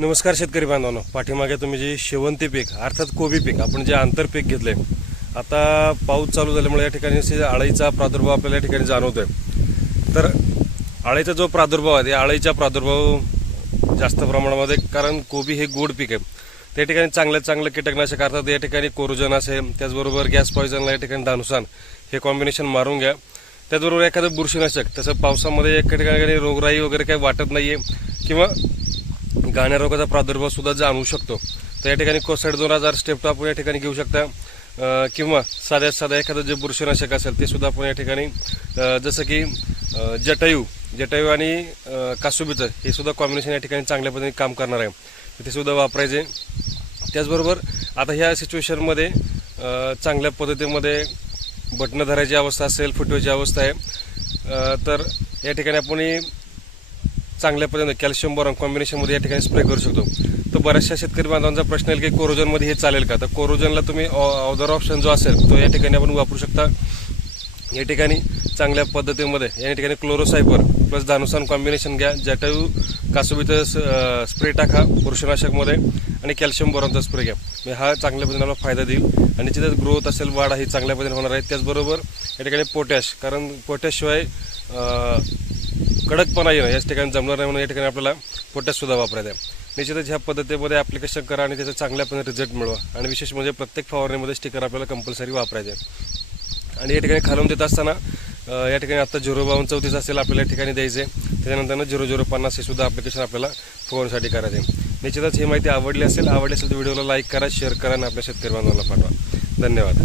नमस्कार शेतकरी बांधवांनो. पाठीमागे तुम्ही जे शेवंती पीक अर्थात कोबी पीक आपण जे आंतरपीक आहे आता पाऊस चालू झाल्यामुळे या ठिकाणी असे आळीचा प्रादुर्भाव आपल्याला या ठिकाणी जाणवतोय. तर आळीचा जो प्रादुर्भाव आहे या आळीचा प्रादुर्भाव जास्त प्रमाणामध्ये कारण कोबी हे गोड पीक आहे. त्या ठिकाणी चांगल्या चांगलं कीटकनाशक अर्थात या ठिकाणी कोरोजन असेल त्याचबरोबर गॅस पॉयझनला या ठिकाणी धानुसान हे कॉम्बिनेशन मारून घ्या. त्याचबरोबर एखादं बुरशीनाशक तसं पावसामध्ये एका ठिकाणी रोगराई वगैरे काही वाटत नाहीये किंवा गाण्या रोगाचा प्रादुर्भाव सुद्धा जाणवू शकतो. तर या ठिकाणी कोसाईड दोन हजार स्टेप आपण या ठिकाणी घेऊ शकता. किंवा साध्या साध्या एखादं जे बुरशीनाशक असेल ते सुद्धा आपण या ठिकाणी जसं की जटायू जटायू आणि कासुबीचं हे सुद्धा कॉम्बिनेशन या ठिकाणी चांगल्या पद्धतीने काम करणार आहे. ते सुद्धा वापरायचे. त्याचबरोबर आता ह्या सिच्युएशनमध्ये चांगल्या पद्धतीमध्ये बटणं धरायची अवस्था असेल फुटवायची अवस्था आहे. तर या ठिकाणी आपण चांगल्या पद्धतीने कॅल्शियम बोरॉन कॉम्बिनेशनमध्ये या ठिकाणी स्प्रे करू शकतो. तर बऱ्याचशा शेतकरी बांधवांचा प्रश्न येईल की कोरोजनमध्ये हे चालेल का? तर कोरोजनला तुम्ही अदर ऑप्शन जो असेल तो या ठिकाणी आपण वापरू शकता. या ठिकाणी चांगल्या पद्धतीमध्ये या ठिकाणी क्लोरोसायपर प्लस धानुसान कॉम्बिनेशन घ्या. जटायू कासुबीचं स्प्रे टाका पुरुषनाशकमध्ये आणि कॅल्शियम बोरॉनचा स्प्रे घ्या. म्हणजे हा चांगल्या पद्धतीने फायदा देईल. आणि निश्चितच ग्रोथ असेल वाढ ही चांगल्या पद्धतीने होणार आहे त्याचबरोबर या ठिकाणी पोटॅश कारण पोटॅशशिवाय कडकपणा येणं याच ठिकाणी जमणार नाही म्हणून या ठिकाणी आपल्याला पोटॅश वापरायचं आहे निश्चितच ह्या पद्धतीमध्ये ॲप्लिकेशन करा आणि त्याचा चांगल्यापणे रिझल्ट मिळवा. आणि विशेष म्हणजे प्रत्येक फवारणीमध्ये स्टिकर आपल्याला कंपल्सरी वापरायचे आहे आणि या ठिकाणी खालून देत असताना या ठिकाणी आता झिरो बावन्न चौतीस असेल आपल्याला या ठिकाणी द्यायचे. त्याच्यानंतर झिरो झिरो पन्नास हे सुद्धा ॲप्लिकेशन आपल्याला फवारणीसाठी करायचे. निश्चितच ही माहिती आवडली असेल आवडली असेल तर व्हिडिओला लाईक करा शेअर करा आणि आपल्या शेतकरी बांधवांना पाठवा. धन्यवाद.